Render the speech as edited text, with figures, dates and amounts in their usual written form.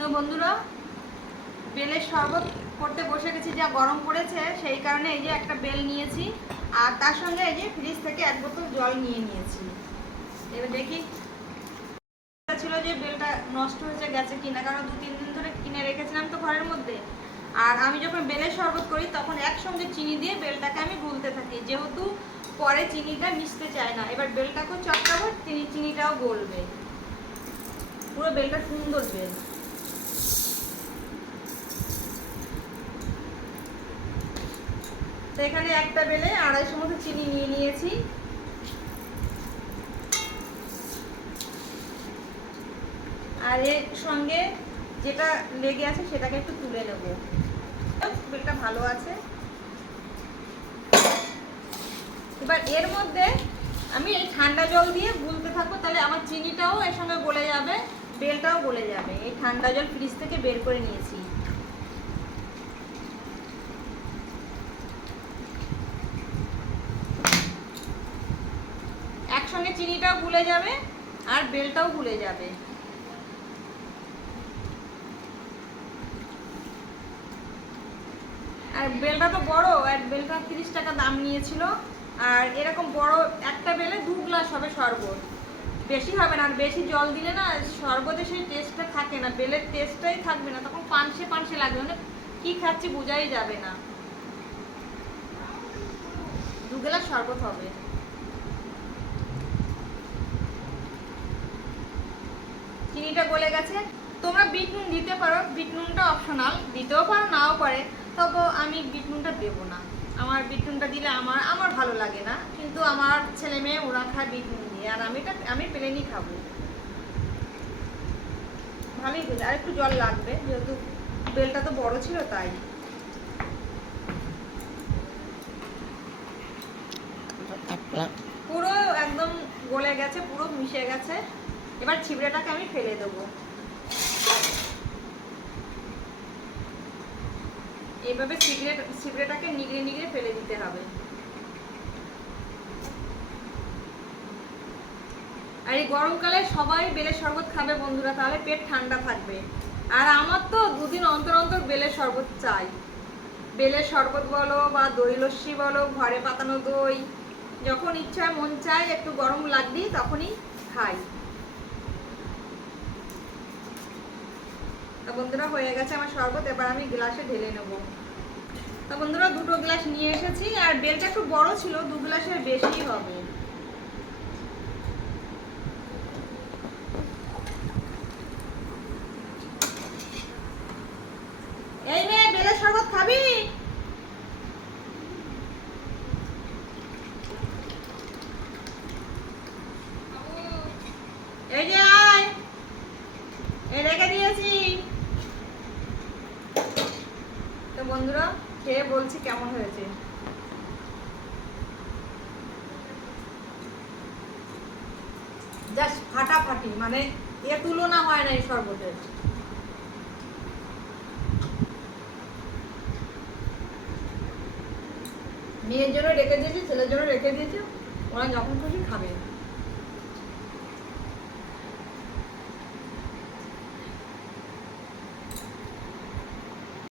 তো বন্ধুরা, বেলের শরবত করতে বসে গেছি। যা গরম পড়েছে সেই কারণে এই যে একটা বেল নিয়েছি, আর তার সঙ্গে এই যে ফ্রিজ থেকে 1 বোতল জল নিয়ে নিয়েছি। এবার দেখি ছিল যে বেলটা নষ্ট হয়ে গেছে কিনা, কারণ 2-3 দিন ধরে কিনে রেখেছিলাম তো ঘরের মধ্যে। আর আমি যখন বেলের শরবত করি তখন একসঙ্গে চিনি দিয়ে বেলটাকে আমি গুলতে থাকি, যেহেতু পরে চিনিটা মিশতে চায় না। এবার বেলটাকেও চটকাবো, চিনিটাও গলবে। পুরো বেলটা সুন্দর বেল। তো এখানে একটা বেলে 250 মতো চিনি নিয়ে নিয়েছি। আর এর সঙ্গে যেটা লেগে আছে সেটাকে একটু তুলে নেব। বেলটা ভালো আছে। এবার এর মধ্যে আমি এই ঠান্ডা জল দিয়ে গুলতে থাকবো, তাহলে আমার চিনিটাও এর সঙ্গে গলে যাবে, বেলটাও গলে যাবে। এই ঠান্ডা জল ফ্রিজ থেকে বের করে নিয়েছি। একসঙ্গে চিনিটাও গুলে যাবে আর বেলটাও গুলে যাবে। আর বেলটা তো বড়, আর বেলটা 30 টাকা দাম নিয়েছিল। আর এরকম বড় একটা বেলে 2 গ্লাস হবে শরবত, বেশি হবে না। আর বেশি জল দিলে না শরবতে সেই টেস্টটা থাকে না, বেলের টেস্টটাই থাকবে না, তখন পানসে পানসে লাগবে, মানে কি খাচ্ছি বোঝাই যাবে না। 2 গ্লাস শরবত হবে। চিনিটা গলে গেছে। তোমরা বিট নুন দিতে পারো, বিট নুনটা অপশনাল, দিতেও পারো নাও পারে, তবে আমি বিট নুনটা দেবো না। আমার বিট নুনটা দিলে আমার ভালো লাগে না, কিন্তু আমার ছেলে মেয়ে ওরা খায় বিট নুন দিয়ে, আর আমি প্লেনই খাবো। ভালোই হয়েছে। আর একটু জল লাগবে, যেহেতু বেলটা তো বড় ছিল তাই। পুরো একদম গলে গেছে, পুরো মিশে গেছে। এবার ছিবড়েটাকে আমি ফেলে দেবো। এইভাবে ছিবড়েটাকে নিগড়ে নিগড়ে ফেলে দিতে হবে। আর এই গরমকালে সবাই বেলের শরবত খাবে বন্ধুরা, তাহলে পেট ঠান্ডা থাকবে। আর আমার তো 2 দিন অন্তর অন্তর বেলের শরবত চাই। বেলের শরবত বলো বা দই লস্যি বলো, ঘরে পাতানো দই, যখন ইচ্ছা মন চায় একটু গরম লাগলেই তখনই খাই। তা বন্ধুরা, হয়ে গেছে আমার শরবত। এবার আমি গ্লাসে ঢেলে নেব। তা বন্ধুরা, 2টো গ্লাস নিয়ে এসেছি, আর বেলটা একটু বড় ছিল, 2 গ্লাসের বেশি হবে। এই নে, বেলের শরবত খাবি? এই যে আয়, এই রেখে দিয়েছি। তো বন্ধুরা, খেয়ে বলছি কেমন হয়েছে। জাস্ট ফাটাফাটি, মানে এ তুলনা হয় না এই শরবতের। মেয়ের জন্য রেখে দিয়েছি, ছেলের জন্য রেখে দিয়েছি, ওরা যখন খুশি খাবে।